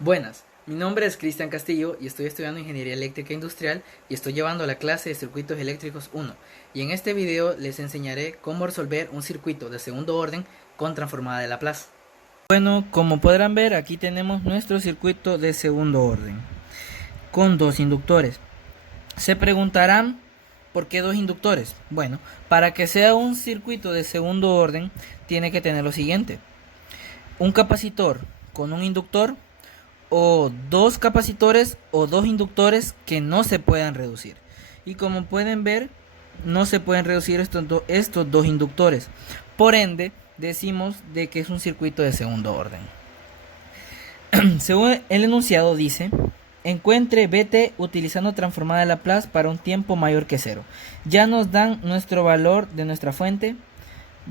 Buenas, mi nombre es Cristian Castillo y estoy estudiando Ingeniería Eléctrica Industrial y estoy llevando la clase de Circuitos Eléctricos 1. Y en este video les enseñaré cómo resolver un circuito de segundo orden con transformada de Laplace. Bueno, como podrán ver, aquí tenemos nuestro circuito de segundo orden con dos inductores. Se preguntarán ¿por qué dos inductores? Bueno, para que sea un circuito de segundo orden tiene que tener lo siguiente: un capacitor con un inductor, o dos capacitores o dos inductores que no se puedan reducir. Y como pueden ver, no se pueden reducir estos dos inductores. Por ende, decimos de que es un circuito de segundo orden. Según el enunciado dice: encuentre Bt utilizando transformada de Laplace para un tiempo mayor que cero. Ya nos dan nuestro valor de nuestra fuente,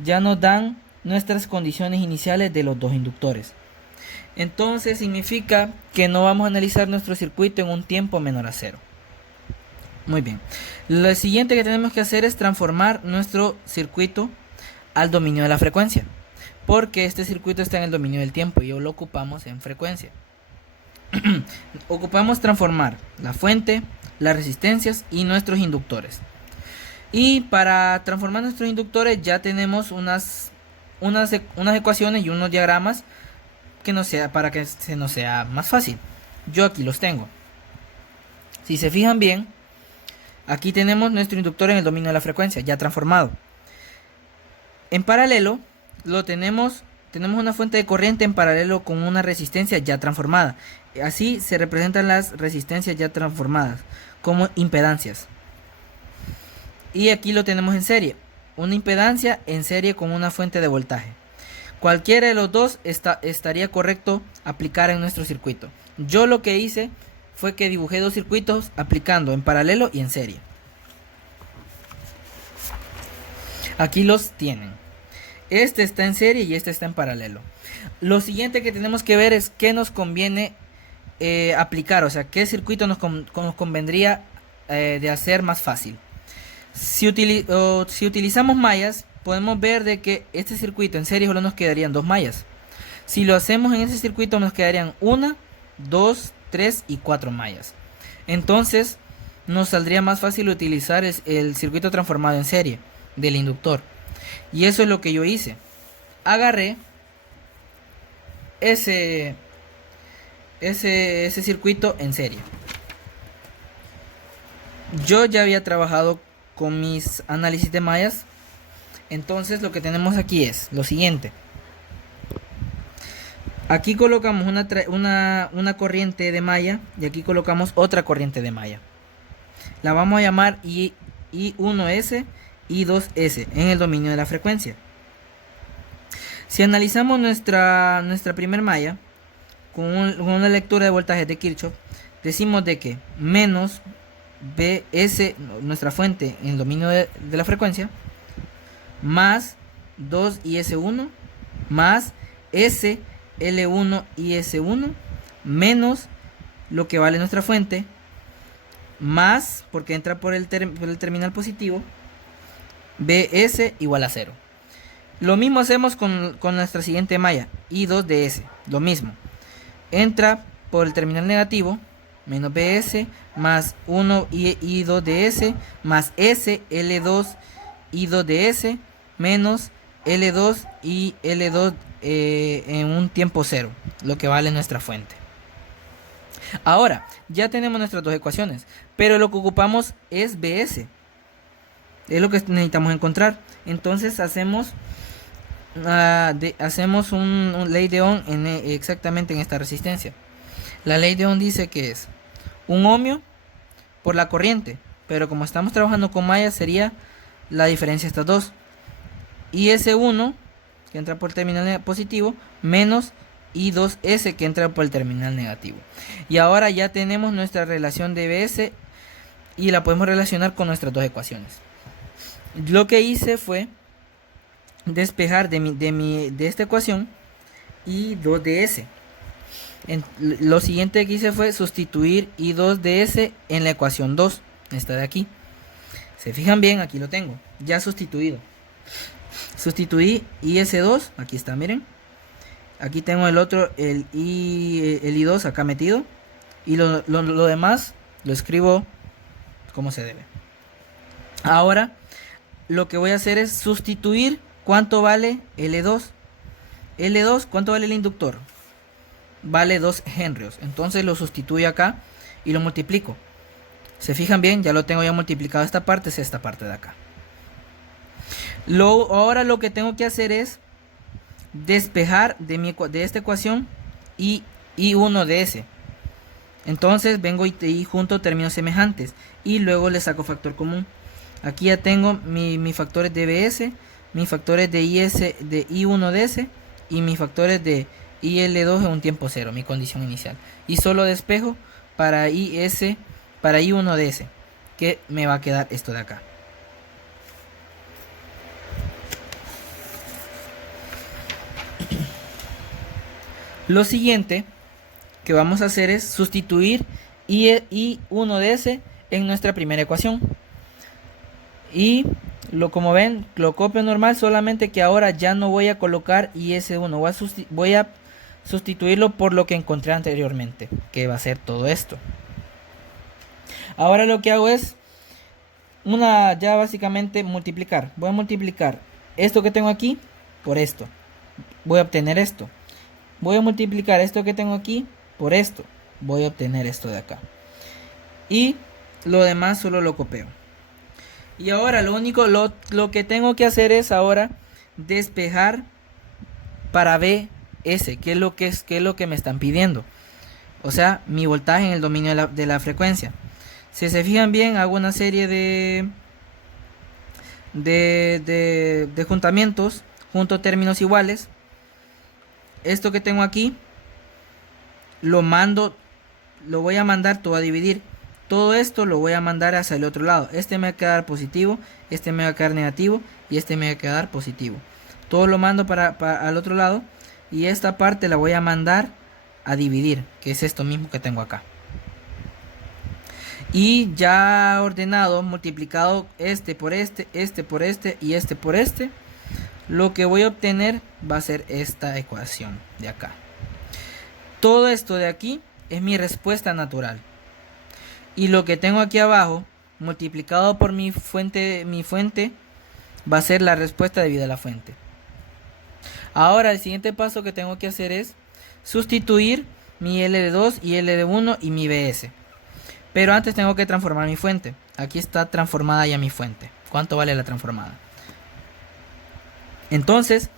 ya nos dan nuestras condiciones iniciales de los dos inductores. Entonces significa que no vamos a analizar nuestro circuito en un tiempo menor a cero. Muy bien. Lo siguiente que tenemos que hacer es transformar nuestro circuito al dominio de la frecuencia, porque este circuito está en el dominio del tiempo y lo ocupamos en frecuencia. Ocupamos transformar la fuente, las resistencias y nuestros inductores. Y para transformar nuestros inductores ya tenemos unas ecuaciones y unos diagramas para que se nos sea más fácil. Yo aquí los tengo. Si se fijan bien, aquí tenemos nuestro inductor en el dominio de la frecuencia ya transformado. En paralelo tenemos una fuente de corriente en paralelo con una resistencia ya transformada. Así se representan las resistencias ya transformadas como impedancias. Y aquí lo tenemos en serie, una impedancia en serie con una fuente de voltaje. Cualquiera de los dos estaría correcto aplicar en nuestro circuito. Yo lo que hice fue que dibujé dos circuitos aplicando en paralelo y en serie. Aquí los tienen. Este está en serie y este está en paralelo. Lo siguiente que tenemos que ver es qué nos conviene aplicar, o sea, qué circuito nos convendría de hacer más fácil. Si utilizamos mallas, podemos ver de que este circuito en serie solo nos quedarían dos mallas. Si lo hacemos en ese circuito nos quedarían 1, 2, 3 y 4 mallas. Entonces nos saldría más fácil utilizar el circuito transformado en serie del inductor. Y eso es lo que yo hice. Agarré ese circuito en serie. Yo ya había trabajado con mis análisis de mallas. Entonces lo que tenemos aquí es lo siguiente. Aquí colocamos una corriente de malla y aquí colocamos otra corriente de malla. La vamos a llamar I1S, I2S en el dominio de la frecuencia. Si analizamos nuestra primer malla con una lectura de voltajes de Kirchhoff, decimos de que menos BS, nuestra fuente en el dominio de la frecuencia, más 2IS1 más SL1IS1 menos lo que vale nuestra fuente más, porque entra por el terminal positivo, BS igual a 0. Lo mismo hacemos con nuestra siguiente malla, I2DS. Lo mismo. Entra por el terminal negativo, menos BS más 1 I2DS más SL2 I2DS menos L2 y L2 en un tiempo cero, lo que vale nuestra fuente. Ahora, ya tenemos nuestras dos ecuaciones, pero lo que ocupamos es BS. Es lo que necesitamos encontrar. Entonces hacemos un ley de Ohm exactamente en esta resistencia. La ley de Ohm dice que es un ohmio por la corriente, pero como estamos trabajando con mallas sería la diferencia de estas dos. IS1 que entra por el terminal positivo menos I2S que entra por el terminal negativo. Y ahora ya tenemos nuestra relación de BS y la podemos relacionar con nuestras dos ecuaciones. Lo que hice fue despejar de esta ecuación I2DS. Lo siguiente que hice fue sustituir I2DS en la ecuación 2, esta de aquí. Se fijan bien, aquí lo tengo ya sustituido. Sustituí IS2, aquí está, miren, Aquí tengo el otro, el I2 acá metido. Y lo demás lo escribo como se debe. Ahora lo que voy a hacer es sustituir cuánto vale L2. L2, ¿cuánto vale el inductor? Vale 2 henrios. Entonces lo sustituyo acá y lo multiplico. Se fijan bien, ya lo tengo ya multiplicado. Esta parte es esta parte de acá. Ahora lo que tengo que hacer es despejar de esta ecuación I1 de S. Entonces vengo y junto términos semejantes y luego le saco factor común. Aquí ya tengo mis factores de BS, mis factores de I1 de S y mis factores de IL2 en un tiempo cero, mi condición inicial. Y solo despejo para I1 de S, que me va a quedar esto de acá. Lo siguiente que vamos a hacer es sustituir I1 de S en nuestra primera ecuación. Y como ven, lo copio normal, solamente que ahora ya no voy a colocar IS1, voy a sustituirlo por lo que encontré anteriormente, que va a ser todo esto. Ahora lo que hago es ya básicamente multiplicar. Voy a multiplicar esto que tengo aquí por esto. Voy a obtener esto. Voy a multiplicar esto que tengo aquí por esto. Voy a obtener esto de acá. Y lo demás solo lo copio. Y ahora lo que tengo que hacer es ahora despejar para BS, que es lo que me están pidiendo. O sea, mi voltaje en el dominio de la frecuencia. Si se fijan bien, hago una serie de juntamientos, junto términos iguales. Esto que tengo aquí lo voy a mandar todo a dividir. Todo esto lo voy a mandar hacia el otro lado. Este me va a quedar positivo, este me va a quedar negativo y este me va a quedar positivo. Todo lo mando para al otro lado y esta parte la voy a mandar a dividir, que es esto mismo que tengo acá. Y ya ordenado, multiplicado este por este, este por este y este por este, lo que voy a obtener va a ser esta ecuación de acá. Todo esto de aquí es mi respuesta natural. Y lo que tengo aquí abajo, multiplicado por mi fuente va a ser la respuesta debido a la fuente. Ahora el siguiente paso que tengo que hacer es sustituir mi L2 y L1 y mi BS. Pero antes tengo que transformar mi fuente. Aquí está transformada ya mi fuente. ¿Cuánto vale la transformada? Entonces,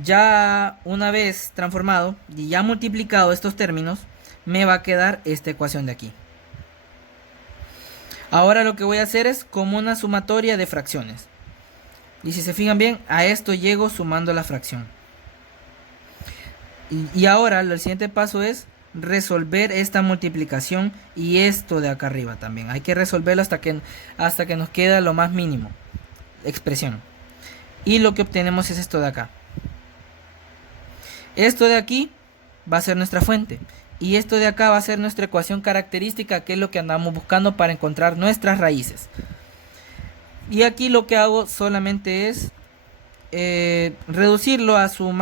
ya una vez transformado y ya multiplicado estos términos, me va a quedar esta ecuación de aquí. Ahora lo que voy a hacer es como una sumatoria de fracciones. Y si se fijan bien, a esto llego sumando la fracción. Y ahora el siguiente paso es resolver esta multiplicación y esto de acá arriba también. Hay que resolverlo hasta que nos queda lo más mínimo. Expresión. Y lo que obtenemos es esto de acá. Esto de aquí va a ser nuestra fuente. Y esto de acá va a ser nuestra ecuación característica, que es lo que andamos buscando para encontrar nuestras raíces. Y aquí lo que hago solamente es reducirlo a su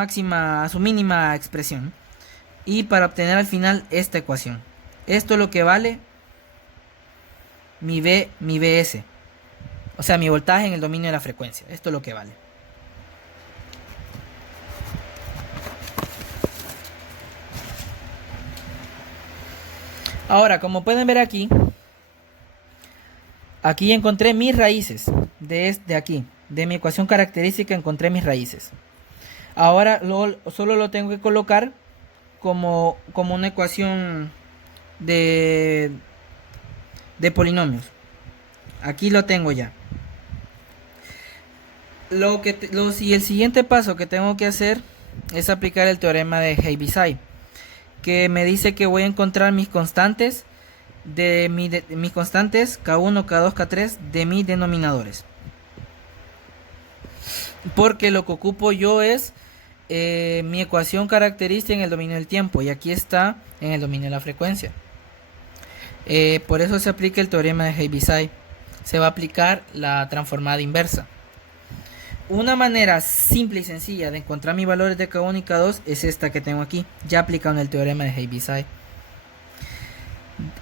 mínima expresión. Y para obtener al final esta ecuación. Esto es lo que vale mi BS. O sea, mi voltaje en el dominio de la frecuencia. Esto es lo que vale. Ahora, como pueden ver aquí encontré mis raíces de aquí, de mi ecuación característica encontré mis raíces. Ahora solo lo tengo que colocar como una ecuación de polinomios. Aquí lo tengo ya. Y el siguiente paso que tengo que hacer es aplicar el teorema de Heaviside, que me dice que voy a encontrar mis constantes mis constantes K1, K2, K3 de mis denominadores. Porque lo que ocupo yo es mi ecuación característica en el dominio del tiempo, y aquí está en el dominio de la frecuencia. Por eso se aplica el teorema de Heaviside. Se va a aplicar la transformada inversa. Una manera simple y sencilla de encontrar mis valores de K1 y K2 es esta que tengo aquí, ya aplicado en el teorema de Heaviside.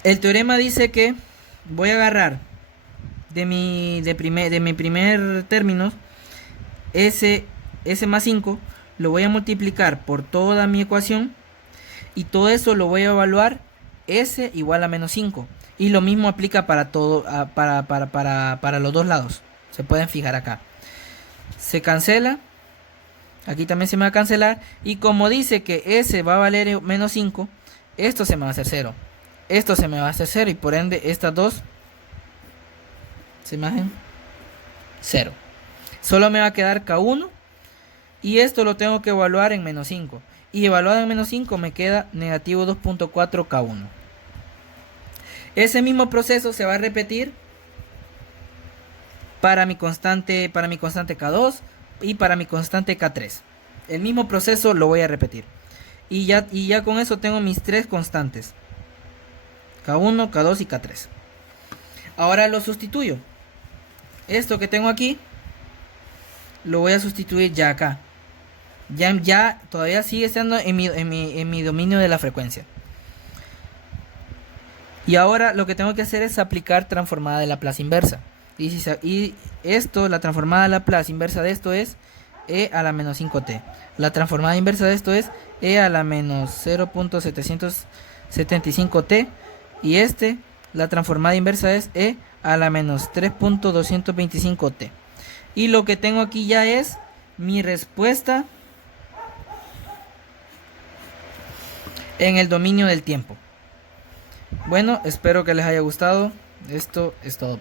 El teorema dice que voy a agarrar de mi primer término s más 5, lo voy a multiplicar por toda mi ecuación y todo eso lo voy a evaluar s igual a menos 5. Y lo mismo aplica para todo, para los dos lados. Se pueden fijar acá. Se cancela. Aquí también se me va a cancelar. Y como dice que s va a valer menos 5, esto se me va a hacer 0. Esto se me va a hacer 0 y por ende estas dos se me hacen 0. Solo me va a quedar K1 y esto lo tengo que evaluar en menos 5. Y evaluado en menos 5 me queda negativo 2.4 K1. Ese mismo proceso se va a repetir para mi constante K2 y para mi constante K3. El mismo proceso lo voy a repetir. Y ya con eso tengo mis tres constantes. K1, K2 y K3. Ahora lo sustituyo. Esto que tengo aquí lo voy a sustituir ya acá. Ya todavía sigue estando en mi dominio de la frecuencia. Y ahora lo que tengo que hacer es aplicar transformada de Laplace inversa. Y esto, la transformada de Laplace inversa de esto es e a la menos 5t. La transformada inversa de esto es e a la menos 0.775t. Y la transformada inversa es e a la menos 3.225t. Y lo que tengo aquí ya es mi respuesta en el dominio del tiempo. Bueno, espero que les haya gustado. Esto es todo.